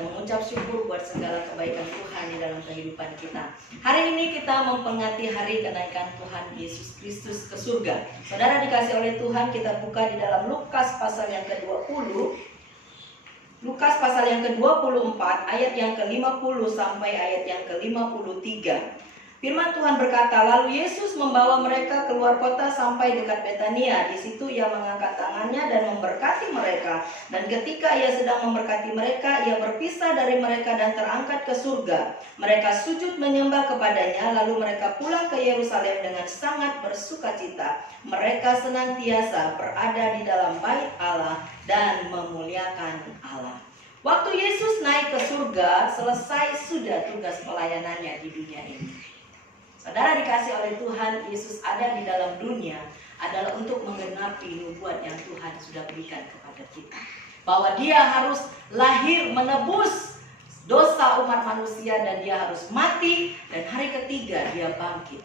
kita mengucap syukur buat segala kebaikan Tuhan di dalam kehidupan kita. Hari ini kita memperingati hari kenaikan Tuhan Yesus Kristus ke surga. Saudara dikasih oleh Tuhan, kita buka di dalam Lukas pasal yang ke-20. Lukas pasal yang ke-24 ayat yang ke-50 sampai ayat yang ke-53. Firman Tuhan berkata, lalu Yesus membawa mereka keluar kota sampai dekat Betania. Di situ ia mengangkat tangannya dan memberkati mereka. Dan ketika ia sedang memberkati mereka, ia berpisah dari mereka dan terangkat ke surga. Mereka sujud menyembah kepadanya, lalu mereka pulang ke Yerusalem dengan sangat bersukacita. Mereka senantiasa berada di dalam bait Allah dan memuliakan Allah. Waktu Yesus naik ke surga, selesai sudah tugas pelayanannya di dunia ini. Saudara dikasih oleh Tuhan, Yesus ada di dalam dunia adalah untuk menggenapi nubuat yang Tuhan sudah berikan kepada kita. Bahwa dia harus lahir menebus dosa umat manusia dan dia harus mati dan hari ketiga dia bangkit.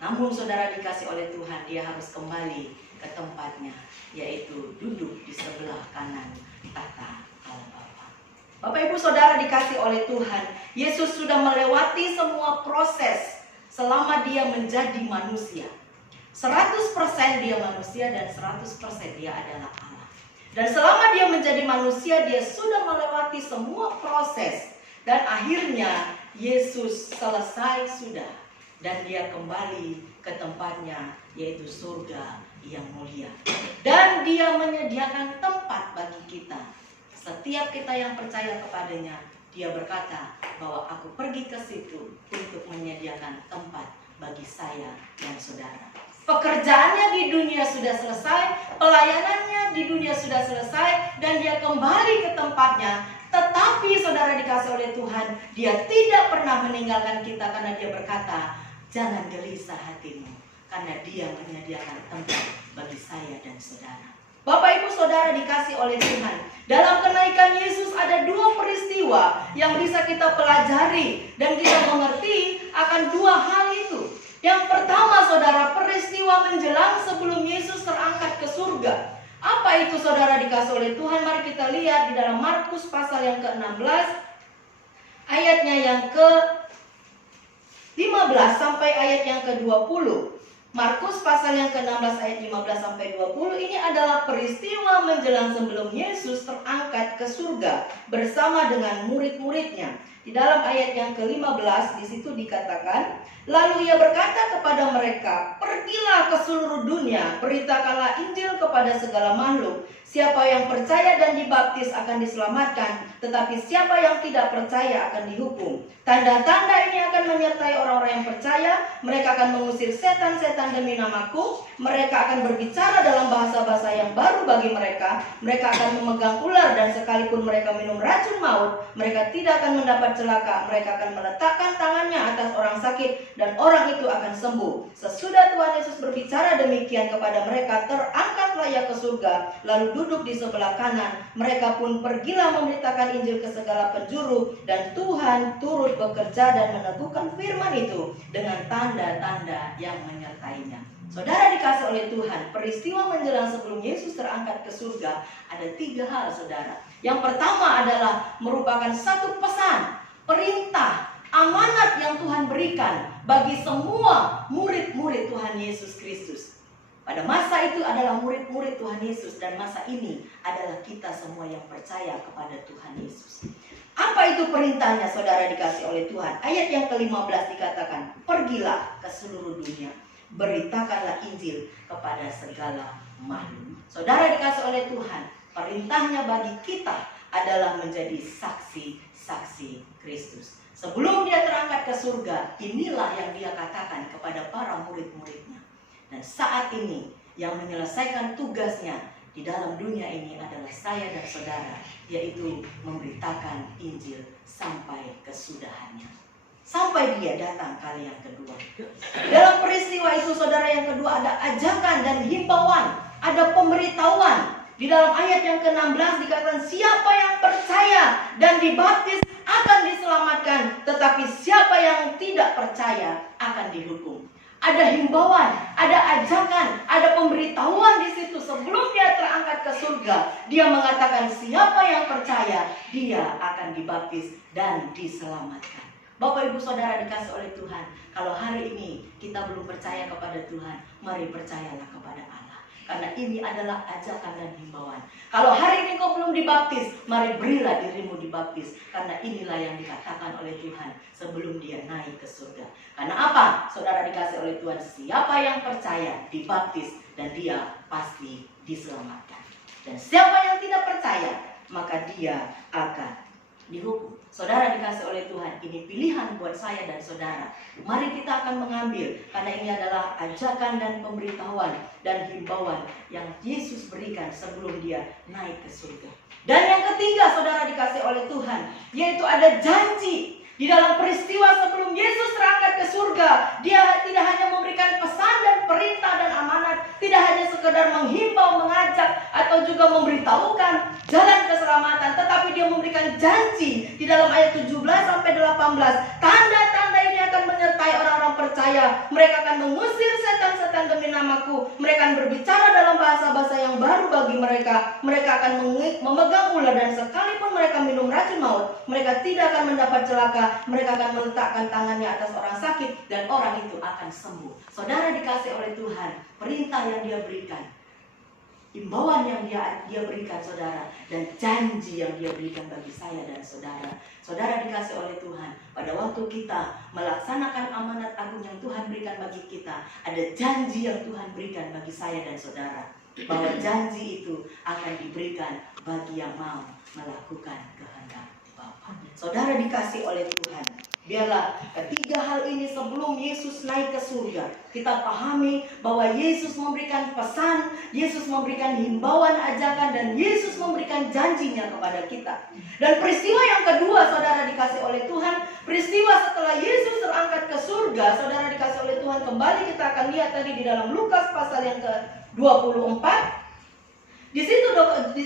Namun saudara dikasih oleh Tuhan, dia harus kembali ke tempatnya, yaitu duduk di sebelah kanan tahta Allah Bapa. Bapak Ibu Saudara dikasih oleh Tuhan, Yesus sudah melewati semua proses selama dia menjadi manusia. 100% dia manusia dan 100% dia adalah Allah. Dan selama dia menjadi manusia, dia sudah melewati semua proses. Dan akhirnya Yesus selesai sudah. Dan dia kembali ke tempatnya, yaitu surga yang mulia. Dan dia menyediakan tempat bagi kita. Setiap kita yang percaya kepadanya, dia berkata bahwa aku pergi ke situ untuk menyediakan tempat bagi saya dan saudara. Pekerjaannya di dunia sudah selesai, pelayanannya di dunia sudah selesai, dan dia kembali ke tempatnya. Tetapi saudara dikasih oleh Tuhan, dia tidak pernah meninggalkan kita karena dia berkata, jangan gelisah hatimu, karena dia menyediakan tempat bagi saya dan saudara. Bapak Ibu Saudara dikasih oleh Tuhan, dalam kenaikan Yesus ada dua peristiwa yang bisa kita pelajari dan kita mengerti akan dua hal itu. Yang pertama saudara, peristiwa menjelang sebelum Yesus terangkat ke surga. Apa itu saudara dikasih oleh Tuhan? Mari kita lihat di dalam Markus pasal yang ke-16 ayatnya yang ke-15 sampai ayat yang ke-20. Markus pasal yang ke-16 ayat 15 sampai 20 ini adalah peristiwa menjelang sebelum Yesus terangkat ke surga bersama dengan murid-muridnya. Di dalam ayat yang ke-15 di situ dikatakan, lalu ia berkata kepada mereka, pergilah ke seluruh dunia, beritakanlah Injil kepada segala makhluk. Siapa yang percaya dan dibaptis akan diselamatkan, tetapi siapa yang tidak percaya akan dihukum. Tanda-tanda ini akan menyertai orang-orang yang percaya. Mereka akan mengusir setan-setan demi namaku. Mereka akan berbicara dalam bahasa-bahasa yang baru bagi mereka. Mereka akan memegang ular dan sekalipun mereka minum racun maut, mereka tidak akan mendapat celaka. Mereka akan meletakkan tangannya atas orang sakit dan orang itu akan sembuh. Sesudah Tuhan Yesus berbicara demikian kepada mereka, terangkatlah ia ke surga, lalu duduk di sebelah kanan. Mereka pun pergilah memberitakan Injil ke segala penjuru, dan Tuhan turut bekerja dan meneguhkan firman itu dengan tanda-tanda yang menyertainya. Saudara dikasih oleh Tuhan, peristiwa menjelang sebelum Yesus terangkat ke surga ada tiga hal saudara. Yang pertama adalah merupakan satu pesan, perintah, amanat yang Tuhan berikan bagi semua murid-murid Tuhan Yesus Kristus. Pada masa itu adalah murid-murid Tuhan Yesus, dan masa ini adalah kita semua yang percaya kepada Tuhan Yesus. Apa itu perintahnya saudara dikasih oleh Tuhan? Ayat yang ke-15 dikatakan, pergilah ke seluruh dunia, beritakanlah Injil kepada segala makhluk. Saudara dikasih oleh Tuhan, perintahnya bagi kita adalah menjadi saksi-saksi Kristus. Sebelum dia terangkat ke surga, inilah yang dia katakan kepada para murid-muridnya. Dan saat ini yang menyelesaikan tugasnya di dalam dunia ini adalah saya dan saudara, yaitu memberitakan Injil sampai kesudahannya, sampai dia datang kali yang kedua. Dalam peristiwa itu saudara yang kedua ada ajakan dan himbauan, ada pemberitahuan. Di dalam ayat yang ke-16 dikatakan, siapa yang percaya dan dibaptis akan diselamatkan, tetapi siapa yang tidak percaya akan dihukum. Ada himbauan, ada ajakan, ada pemberitahuan di situ. Sebelum dia terangkat ke surga, dia mengatakan siapa yang percaya, dia akan dibaptis dan diselamatkan. Bapak Ibu Saudara dikasih oleh Tuhan, kalau hari ini kita belum percaya kepada Tuhan, mari percayalah kepada Allah. Karena ini adalah ajakan dan himbauan. Kalau hari ini kau belum dibaptis, mari berilah dirimu dibaptis. Karena inilah yang dikatakan oleh Tuhan sebelum dia naik ke surga. Karena apa? Saudara dikasih oleh Tuhan, siapa yang percaya dibaptis dan dia pasti diselamatkan. Dan siapa yang tidak percaya, maka dia akan dihukum. Saudara dikasih oleh Tuhan, ini pilihan buat saya dan saudara. Mari kita akan mengambil, karena ini adalah ajakan dan pemberitahuan dan himbauan yang Yesus berikan sebelum dia naik ke surga. Dan yang ketiga, saudara dikasih oleh Tuhan, yaitu ada janji. Di dalam peristiwa sebelum Yesus terangkat ke surga, dia tidak hanya memberikan pesan dan perintah dan amanat, tidak hanya sekedar menghimbau, mengajak, atau juga memberitahukan jalan keselamatan, tetapi dia memberikan janji di dalam ayat 17 sampai 18. Tanda-tanda ini akan menyertai orang-orang percaya. Mereka akan mengusir setan-setan demi namaku. Mereka akan berbicara dalam bahasa-bahasa yang baru bagi mereka. Mereka akan memegang ular, dan sekalipun mereka minum racun maut, mereka tidak akan mendapat celaka. Mereka akan meletakkan tangannya atas orang sakit dan orang itu akan sembuh. Saudara dikasih oleh Tuhan, perintah yang dia berikan, himbauan yang dia berikan saudara, dan janji yang dia berikan bagi saya dan saudara. Saudara dikasih oleh Tuhan, pada waktu kita melaksanakan amanat agung yang Tuhan berikan bagi kita, ada janji yang Tuhan berikan bagi saya dan saudara, bahwa janji itu akan diberikan bagi yang mau melakukan kehendak Bapa. Saudara dikasih oleh Tuhan, biarlah ketiga hal ini sebelum Yesus naik ke surga, kita pahami bahwa Yesus memberikan pesan, Yesus memberikan himbauan, ajakan, dan Yesus memberikan janjinya kepada kita. Dan peristiwa yang kedua, saudara dikasih oleh Tuhan, peristiwa setelah Yesus terangkat ke surga, saudara dikasih oleh Tuhan, kembali kita akan lihat tadi di dalam Lukas pasal yang ke-24. Di situ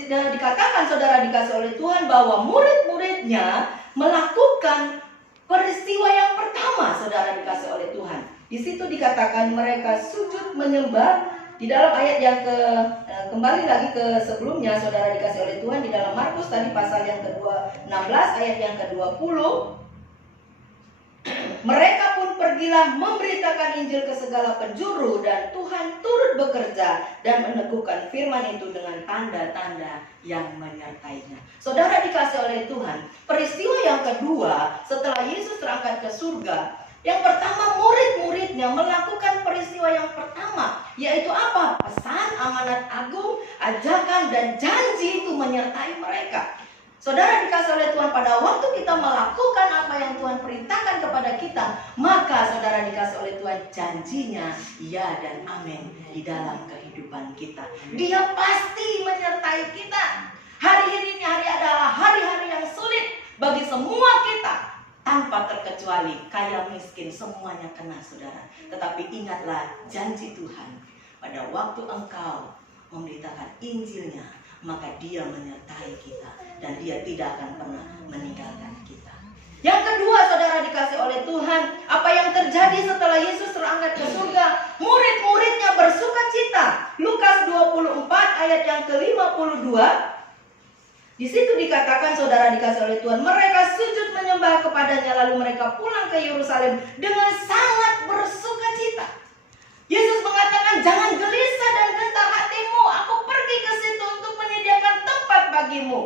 dikatakan, saudara dikasih oleh Tuhan, bahwa murid-muridnya melakukan peristiwa yang pertama, saudara dikasih oleh Tuhan. Di situ dikatakan mereka sujud menyembah. Di dalam ayat yang kembali lagi ke sebelumnya, saudara dikasih oleh Tuhan, di dalam Markus tadi pasal yang ke-16 ayat yang ke-20. Mereka pun pergilah memberitakan Injil ke segala penjuru, dan Tuhan turut bekerja dan meneguhkan firman itu dengan tanda-tanda yang menyertainya. Saudara dikasih oleh Tuhan, peristiwa yang kedua setelah Yesus terangkat ke surga, yang pertama murid-muridnya melakukan peristiwa yang pertama, yaitu apa? Pesan, amanat agung, ajakan, dan janji itu menyertai mereka. Saudara dikasih oleh Tuhan, pada waktu kita melakukan apa yang Tuhan perintahkan kepada kita, maka saudara dikasih oleh Tuhan, janjinya ya dan amin di dalam kehidupan kita. Dia pasti menyertai kita. Hari ini adalah hari-hari yang sulit bagi semua kita, tanpa terkecuali, kaya miskin semuanya kena, saudara. Tetapi ingatlah janji Tuhan, pada waktu engkau memberitakan Injilnya, maka dia menyertai kita, dan dia tidak akan pernah meninggalkan kita. Yang kedua, saudara dikasih oleh Tuhan, apa yang terjadi setelah Yesus terangkat ke surga? Murid-muridnya bersuka cita. Lukas 24 ayat yang ke-52. Di situ dikatakan, saudara dikasih oleh Tuhan, mereka sujud menyembah kepadanya, lalu mereka pulang ke Yerusalem dengan sangat bersuka cita. Yesus mengatakan, jangan gelisah dan gentar hatimu, aku pergi ke situ untuk menyediakan tempat bagimu.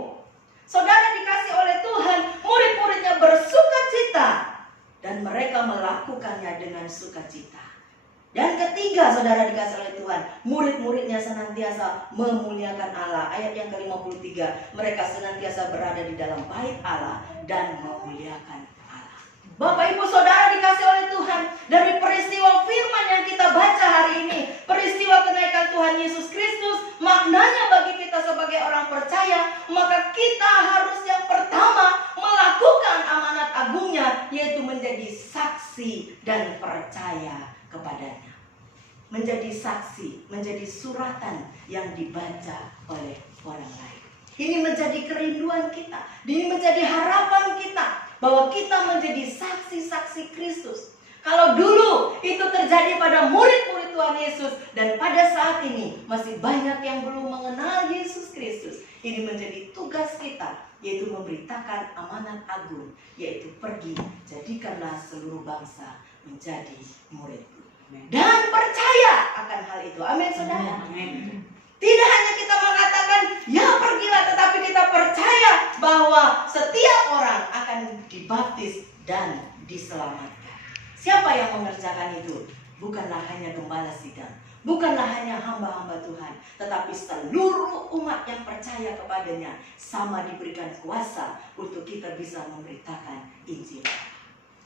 Saudara dikasih oleh Tuhan, murid-muridnya bersuka cita, dan mereka melakukannya dengan sukacita. Dan ketiga, saudara dikasih oleh Tuhan, murid-muridnya senantiasa memuliakan Allah. Ayat yang ke-53, mereka senantiasa berada di dalam bait Allah dan memuliakan Allah. Bapak Ibu Saudara dikasih oleh Tuhan, dari peristiwa firman yang kita baca hari ini, peristiwa kenaikan Tuhan Yesus Kristus, maknanya bagi kita sebagai orang percaya, maka kita harus yang pertama melakukan amanat agungnya, yaitu menjadi saksi dan percaya kepadanya. Menjadi saksi, menjadi suratan yang dibaca oleh orang lain. Ini menjadi kerinduan kita, ini menjadi harapan kita, bahwa kita menjadi saksi-saksi Kristus. Kalau dulu itu terjadi pada murid-murid Tuhan Yesus, dan pada saat ini masih banyak yang belum mengenal Yesus Kristus. Ini menjadi tugas kita, yaitu memberitakan amanat agung, yaitu pergi, jadikanlah seluruh bangsa menjadi muridku. Dan percaya akan hal itu. Amin, saudara. Amin. Tidak hanya kita mengatakan, ya pergilah, tetapi kita percaya bahwa setiap orang akan dibaptis dan diselamatkan. Siapa yang mengerjakan itu? Bukanlah hanya gembala sidang, bukanlah hanya hamba-hamba Tuhan, tetapi seluruh umat yang percaya kepadanya sama diberikan kuasa untuk kita bisa memberitakan Injil.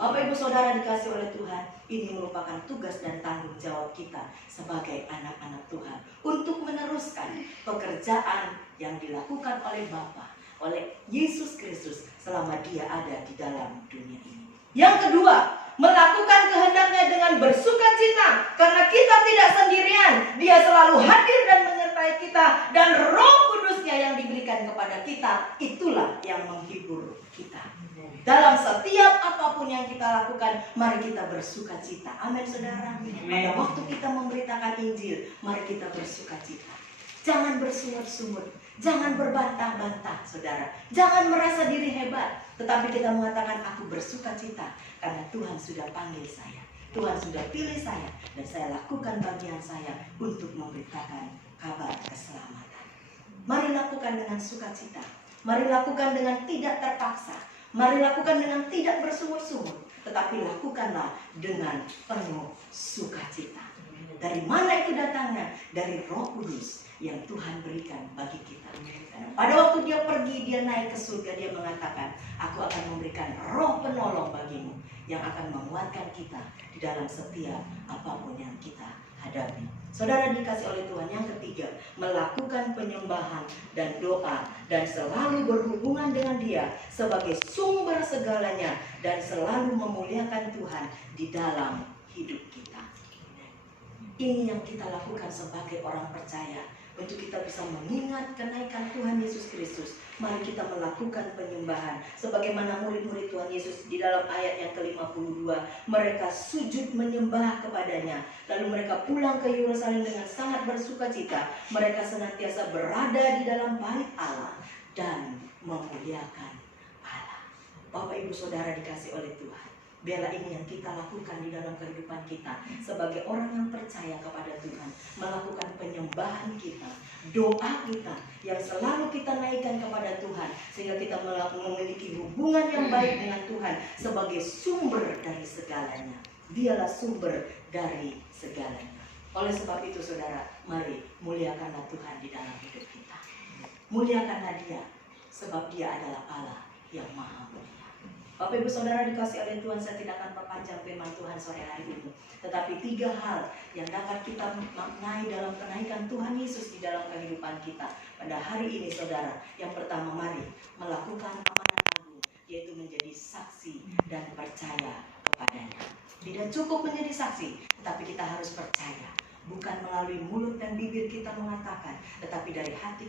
Bapak Ibu Saudara dikasih oleh Tuhan, ini merupakan tugas dan tanggung jawab kita sebagai anak-anak Tuhan untuk meneruskan pekerjaan yang dilakukan oleh Bapa, oleh Yesus Kristus selama Dia ada di dalam dunia ini. Yang kedua, melakukan kehendaknya dengan bersukacita, karena kita tidak sendirian. Dia selalu hadir dan menyertai kita, dan Roh Kudusnya yang diberikan kepada kita, itulah yang menghibur kita. Dalam setiap apapun yang kita lakukan, mari kita bersukacita. Amin, saudara. Pada waktu kita memberitakan Injil, mari kita bersukacita. Jangan bersungut-sungut, jangan berbantah-bantah, saudara. Jangan merasa diri hebat, tetapi kita mengatakan, aku bersukacita karena Tuhan sudah panggil saya, Tuhan sudah pilih saya, dan saya lakukan bagian saya untuk memberitakan kabar keselamatan. Mari lakukan dengan sukacita, mari lakukan dengan tidak terpaksa, mari lakukan dengan tidak bersungut-sungut, tetapi lakukanlah dengan penuh sukacita. Dari mana itu datangnya? Dari Roh Kudus yang Tuhan berikan bagi kita. Dan pada waktu Dia pergi, Dia naik ke surga, Dia mengatakan, aku akan memberikan Roh penolong bagimu yang akan menguatkan kita di dalam setiap apapun yang kita hadapi. Saudara dikasih oleh Tuhan, yang ketiga, melakukan penyembahan dan doa dan selalu berhubungan dengan Dia sebagai sumber segalanya dan selalu memuliakan Tuhan di dalam hidup kita. Ini yang kita lakukan sebagai orang percaya. Untuk kita bisa mengingat kenaikan Tuhan Yesus Kristus, mari kita melakukan penyembahan. Sebagaimana murid-murid Tuhan Yesus di dalam ayat yang ke-52, mereka sujud menyembah kepadanya. Lalu mereka pulang ke Yerusalem dengan sangat bersukacita. Mereka senantiasa berada di dalam bait Allah dan memuliakan Allah. Bapak Ibu Saudara dikasih oleh Tuhan, biarlah ini yang kita lakukan di dalam kehidupan kita sebagai orang yang percaya kepada Tuhan. Melakukan penyembahan kita, doa kita yang selalu kita naikkan kepada Tuhan, sehingga kita memiliki hubungan yang baik dengan Tuhan sebagai sumber dari segalanya. Dialah sumber dari segalanya. Oleh sebab itu saudara, mari muliakanlah Tuhan di dalam hidup kita. Muliakanlah Dia, sebab Dia adalah Allah yang maha mulia. Bapak Ibu Saudara dikasih oleh Tuhan, saya tidak akan perpanjang firman Tuhan sore hari ini. Tetapi 3 hal yang dapat kita maknai dalam kenaikan Tuhan Yesus di dalam kehidupan kita pada hari ini saudara. Yang pertama, mari melakukan amanat agung, yaitu menjadi saksi dan percaya kepadanya. Tidak cukup menjadi saksi, tetapi kita harus percaya. Bukan melalui mulut dan bibir kita mengatakan, tetapi dari hati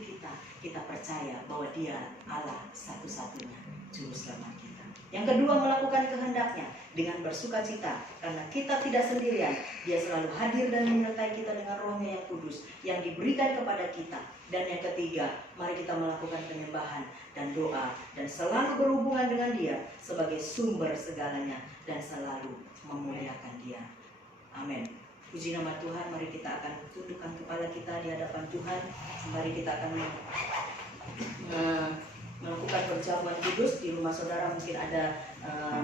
kita percaya bahwa Dia Allah satu-satunya Juru Selamat kita. Yang kedua, melakukan kehendaknya dengan bersukacita, karena kita tidak sendirian. Dia selalu hadir dan menyertai kita dengan Roh-Nya yang kudus yang diberikan kepada kita. Dan yang ketiga, mari kita melakukan penyembahan dan doa dan selalu berhubungan dengan Dia sebagai sumber segalanya dan selalu memuliakan Dia. Amin. Puji nama Tuhan. Mari kita akan tundukkan kepala kita di hadapan Tuhan. Mari kita akan melakukan perjamuan kudus. Di rumah saudara mungkin ada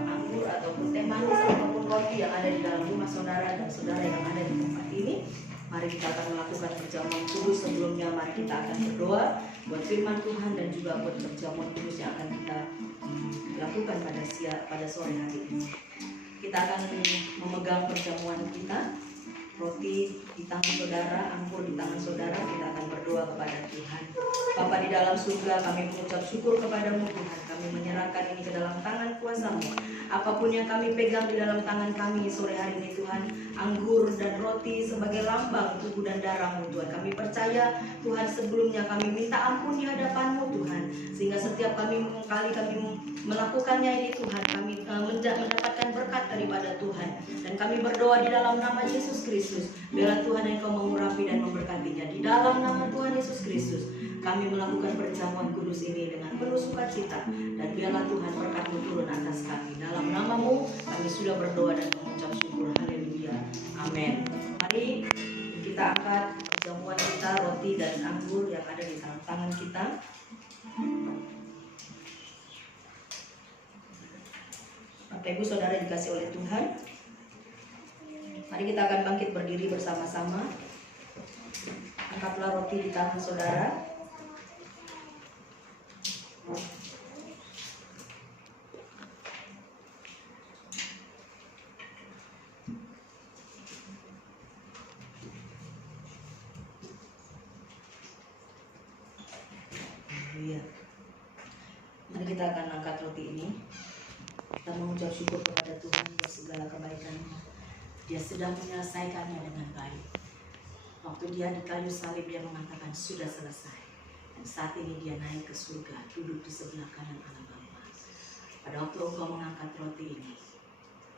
anggur ataupun teh manis ataupun roti yang ada di dalam rumah saudara dan saudara yang ada di tempat ini. Mari kita akan melakukan perjamuan kudus. Sebelumnya mari kita akan berdoa buat firman Tuhan dan juga buat perjamuan kudus yang akan kita lakukan pada sore hari ini. Kita akan memegang perjamuan kita, roti di tangan saudara, anggur di tangan saudara. Kita akan berdoa kepada Tuhan. Bapa di dalam surga, kami mengucap syukur kepadamu Tuhan. Kami menyerahkan ini ke dalam tangan kuasa-Mu. Apapun yang kami pegang di dalam tangan kami sore hari ini Tuhan, anggur dan roti sebagai lambang tubuh dan darah-Mu Tuhan. Kami percaya Tuhan, sebelumnya kami minta ampun di hadapan-Mu Tuhan, sehingga setiap kami melakukannya ini Tuhan, kami mendapatkan berkat daripada Tuhan. Dan kami berdoa di dalam nama Yesus Kristus, biarlah Tuhan Engkau mengurapi dan memberkatinya. Di dalam nama Tuhan Yesus Kristus, kami melakukan perjamuan kudus ini dengan penuh sukacita, dan biarlah Tuhan berkat-Mu turun atas kami. Dalam nama-Mu kami sudah berdoa dan mengucap syukur. Haleluya. Amin. Mari kita angkat jamuan kita, roti dan anggur yang ada di tangan kita. Bapak Ibu Saudara dikasih oleh Tuhan, mari kita akan bangkit berdiri bersama-sama. Angkatlah roti di tangan saudara. Mari kita akan angkat roti ini. Kita mengucap syukur kepada Tuhan atas segala kebaikan-Nya. Dia sedang menyelesaikannya dengan baik. Waktu Dia di kayu salib, Dia mengatakan sudah selesai. Dan saat ini Dia naik ke surga, duduk di sebelah kanan Allah Bapa. Pada waktu engkau mengangkat roti ini,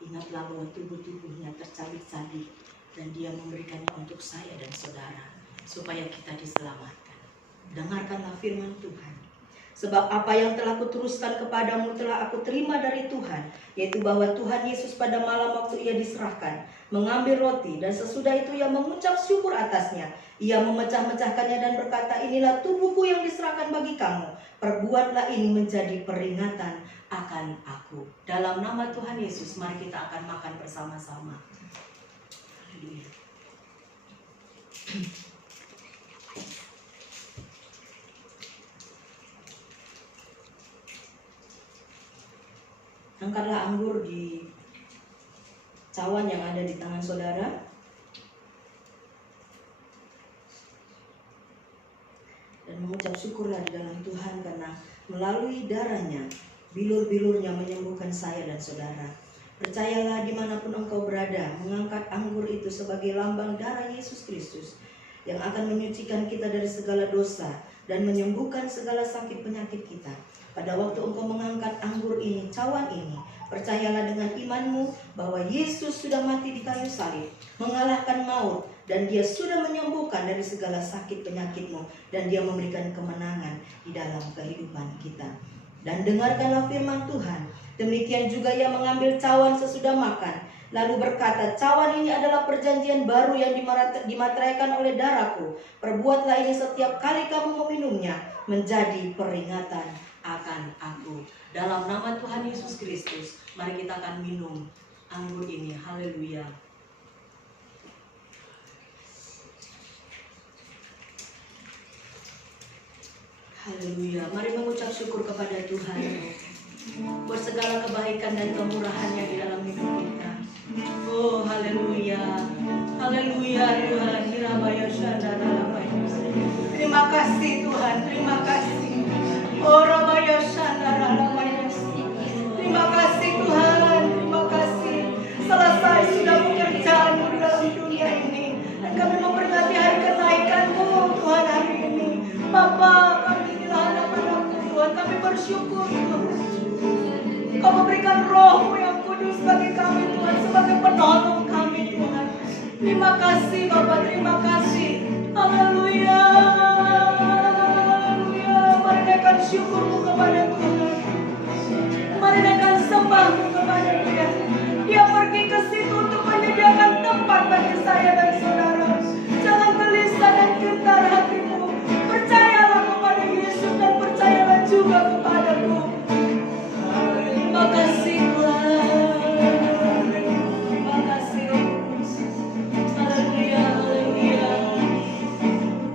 ingatlah bahwa tubuh-tubuhnya tercabik-cabik, dan Dia memberikannya untuk saya dan saudara, supaya kita diselamatkan. Dengarkanlah firman Tuhan. Sebab apa yang telah kuteruskan kepadamu telah aku terima dari Tuhan, yaitu bahwa Tuhan Yesus pada malam waktu Ia diserahkan, mengambil roti, dan sesudah itu Ia mengucap syukur atasnya. Ia memecah-mecahkannya dan berkata, inilah tubuhku yang diserahkan bagi kamu. Perbuatlah ini menjadi peringatan akan aku. Dalam nama Tuhan Yesus, mari kita akan makan bersama-sama. Angkatlah anggur di cawan yang ada di tangan saudara. Dan mengucap syukurlah di dalam Tuhan, karena melalui darahnya, bilur-bilurnya menyembuhkan saya dan saudara. Percayalah dimanapun engkau berada, mengangkat anggur itu sebagai lambang darah Yesus Kristus, yang akan menyucikan kita dari segala dosa dan menyembuhkan segala sakit penyakit kita. Pada waktu engkau mengangkat anggur ini, cawan ini, percayalah dengan imanmu bahwa Yesus sudah mati di kayu salib, mengalahkan maut, dan Dia sudah menyembuhkan dari segala sakit penyakitmu, dan Dia memberikan kemenangan di dalam kehidupan kita. Dan dengarkanlah firman Tuhan. Demikian juga Ia mengambil cawan sesudah makan, lalu berkata, cawan ini adalah perjanjian baru yang dimateraikan oleh darahku. Perbuatlah ini setiap kali kamu meminumnya, menjadi peringatan akan aku. Dalam nama Tuhan Yesus Kristus, mari kita akan minum anggur ini. Haleluya. Haleluya. Mari mengucap syukur kepada Tuhan buat segala kebaikan dan kemurahan-Nya di dalam hidup kita. Oh, haleluya. Haleluya Tuhan. Terima kasih Tuhan. Terima kasih. Oh, Rabaya Shandara Rabaya. Terima kasih Tuhan. Terima kasih. Selesai sudah pekerjaan-Mu di dalam dunia ini, dan kami memperingati hari kenaikan-Mu Tuhan hari ini. Bapa, kami di hadapan-Mu Tuhan, kami bersyukur Tuhan. Kau memberikan Roh-Mu yang kudus bagi kami Tuhan, sebagai penolong kami Tuhan. Terima kasih Bapa, terima kasih. Haleluya. Mari naikkan syukur-Mu kepada Tuhan. Mari naikkan sembah-Mu kepada Dia. Dia pergi ke situ untuk menyediakan tempat bagi saya dan saudara. Jangan gelisah dan gentar hatimu. Percayalah kepada Yesus dan percayalah juga kepadaku. Terima kasih Tuhan. Terima kasih. Haleluya, haleluya.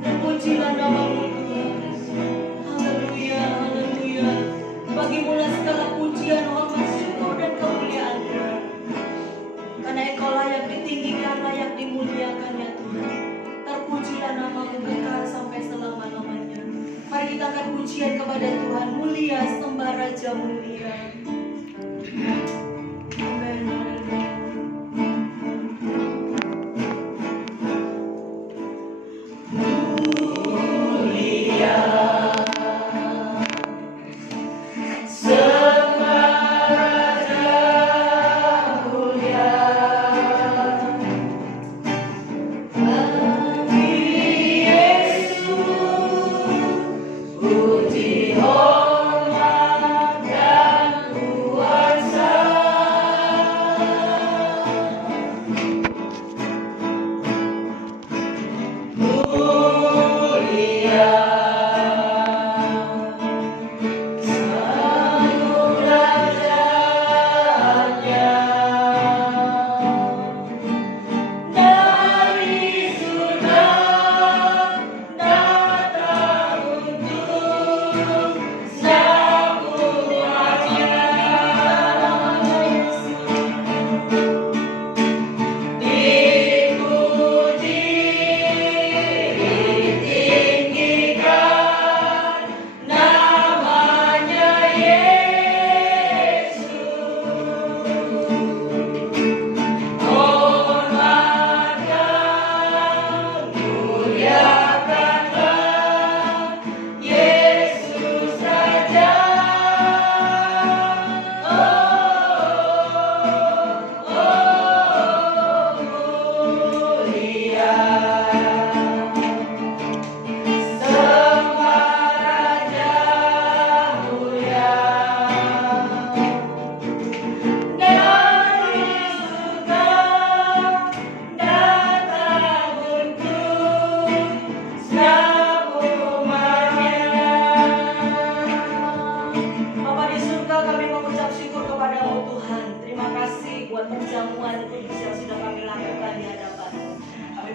Dan pujilah nama-Mu Tuhan. Haleluya, haleluya. Bagimu-lah segala pujian, hormat, syukur dan kemuliaan. Karena Engkau layak ditinggikan, layak dimuliakan ya Tuhan. Raja mulia. Amin. Mulia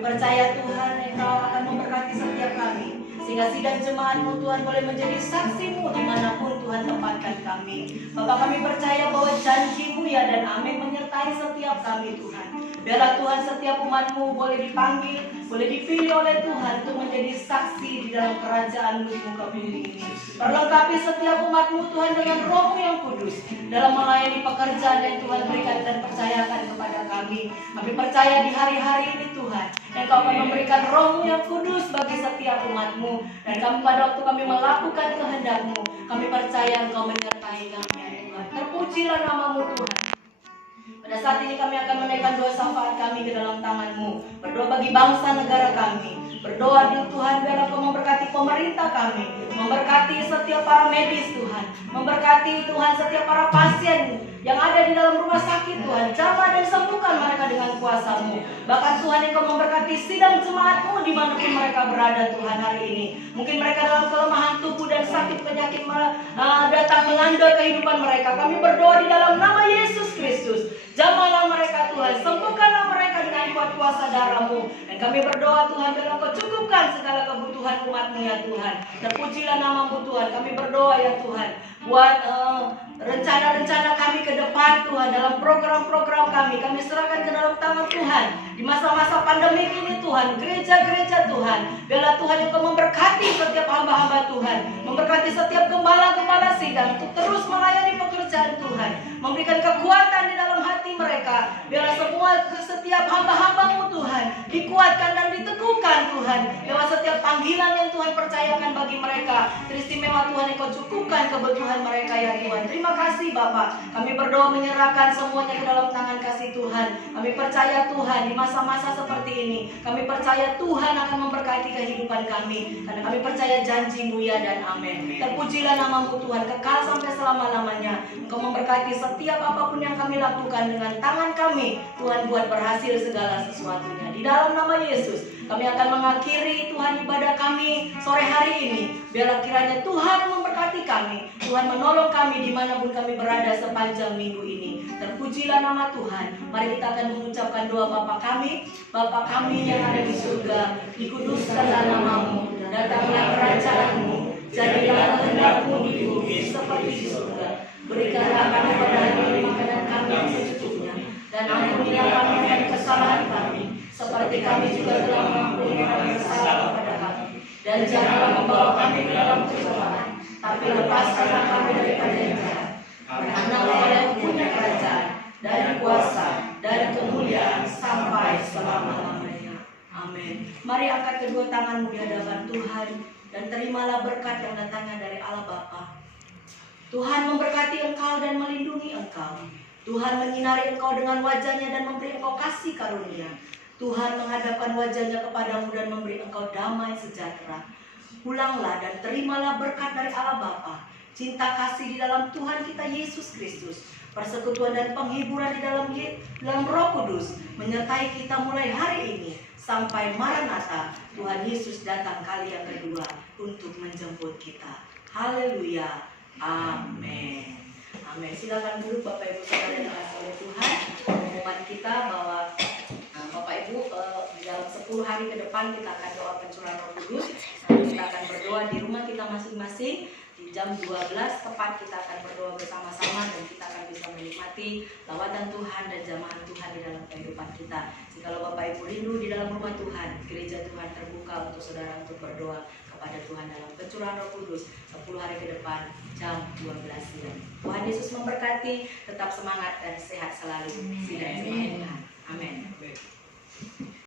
percaya Tuhan Engkau akan memberkati setiap kami, sehingga sidang jemaat-Mu Tuhan boleh menjadi saksi-Mu dimanapun Tuhan tempatkan kami. Bapak, kami percaya bahwa janji-Mu ya dan amin menyertai setiap kami Tuhan. Biarlah Tuhan setiap umat-Mu boleh dipanggil, boleh dipilih oleh Tuhan untuk menjadi saksi di dalam kerajaan-Mu di muka bumi ini. Perlengkapi setiap umat-Mu Tuhan dengan Roh-Mu yang kudus dalam melayani pekerjaan yang Tuhan berikan dan percayakan kepada kami. Kami percaya di hari-hari ini Tuhan, Engkau akan memberikan Roh-Mu yang kudus bagi setiap umat-Mu. Dan kami pada waktu kami melakukan kehendak-Mu, kami percaya Engkau menyertai kami ya Tuhan. Terpujilah nama-Mu Tuhan. Pada saat ini kami akan menaikkan doa syafaat kami ke dalam tangan-Mu. Berdoa bagi bangsa negara kami. Berdoa di Tuhan biarlah Kau memberkati pemerintah kami, memberkati setiap para medis Tuhan, memberkati Tuhan setiap para pasien yang ada di dalam rumah sakit Tuhan. Jamah dan sembuhkan mereka dengan kuasa-Mu. Bahkan Tuhan Engkau memberkati sidang jemaat-Mu dimanapun mereka berada Tuhan hari ini. Mungkin mereka dalam kelemahan tubuh dan sakit penyakit datang melanda kehidupan mereka. Kami berdoa di dalam nama Yesus Kristus. Jamahlah mereka Tuhan, sembuhkanlah mereka dengan kuat kuasa darah-Mu. Dan kami berdoa Tuhan biarlah Kau cukupkan segala kebutuhan umat-Mu ya Tuhan. Terpujilah nama-Mu Tuhan. Kami berdoa ya Tuhan, buat rencana-rencana kami ke depan Tuhan, dalam program-program kami serahkan ke dalam tangan Tuhan. Di masa-masa pandemi ini Tuhan, gereja-gereja Tuhan, biarlah Tuhan yang Kau memberkati setiap hamba-hamba Tuhan, memberkati setiap gembala-gembala sidang untuk terus melayani pekerjaan Tuhan, memberikan kekuatan di dalam hati mereka. Biarlah setiap hamba-hamba-Mu Tuhan dikuatkan dan diteguhkan Tuhan. Biarlah setiap panggilan yang Tuhan percayakan bagi mereka teristimewa Tuhan, Engkau cukupkan kebutuhan mereka ya Tuhan. Terima kasih Bapak. Kami berdoa menyerahkan semuanya ke dalam tangan kasih Tuhan. Kami percaya Tuhan di masa-masa seperti ini, kami percaya Tuhan akan memberkati kehidupan kami, karena kami percaya janji-Mu ya dan amin. Terpujilah nama-Mu Tuhan kekal sampai selama-lamanya. Engkau memberkati setiap apapun yang kami lakukan dengan tangan kami. Tuhan buat berhasil segala sesuatunya. Di dalam nama Yesus kami akan mengakhiri Tuhan ibadah kami sore hari ini. Biarlah kiranya Tuhan memberkati kami, Tuhan menolong kami dimanapun kami berada sepanjang minggu ini. Terpujilah nama Tuhan. Mari kita akan mengucapkan doa Bapa kami yang ada di surga, dikuduskanlah nama-Mu, datanglah kerajaan-Mu, jadilah kehendak-Mu di bumi seperti di surga. Berikanlah kami pada hari ini makanan kami yang secukupnya, dan ampunilah kami akan kesalahan kami, seperti kami juga telah mengampuni orang yang bersalah kepada kami. Dan janganlah membawa kami ke dalam pencobaan, tapi lepaskanlah kami daripada yang jahat. Mari angkat kedua tanganmu di hadapan Tuhan dan terimalah berkat yang datangnya dari Allah Bapa. Tuhan memberkati engkau dan melindungi engkau. Tuhan menyinari engkau dengan wajahnya dan memberi engkau kasih karunia. Tuhan menghadapkan wajahnya kepadamu dan memberi engkau damai sejahtera. Pulanglah dan terimalah berkat dari Allah Bapa, cinta kasih di dalam Tuhan kita Yesus Kristus, persekutuan dan penghiburan di dalam Roh Kudus menyertai kita mulai hari ini sampai Maranatha, Tuhan Yesus datang kali yang kedua untuk menjemput kita. Haleluya. Amin. Amin. Silakan duduk Bapak Ibu Saudara yang dikasihi oleh Tuhan. Pengumuman kita bahwa Bapak Ibu di dalam 10 hari ke depan kita akan doa pencurahan Roh Kudus. Nanti kita akan berdoa di rumah kita masing-masing. Di jam 12 tepat kita akan berdoa bersama-sama dan kita akan bisa menikmati lawatan Tuhan dan jamahan Tuhan di dalam kehidupan kita. Jikalau Bapak Ibu rindu di dalam rumah Tuhan, gereja Tuhan terbuka untuk saudara untuk berdoa kepada Tuhan dalam pencurahan Roh Kudus 10 hari ke depan jam 12 siang. Tuhan Yesus memberkati, tetap semangat dan sehat selalu. Amin. Amin.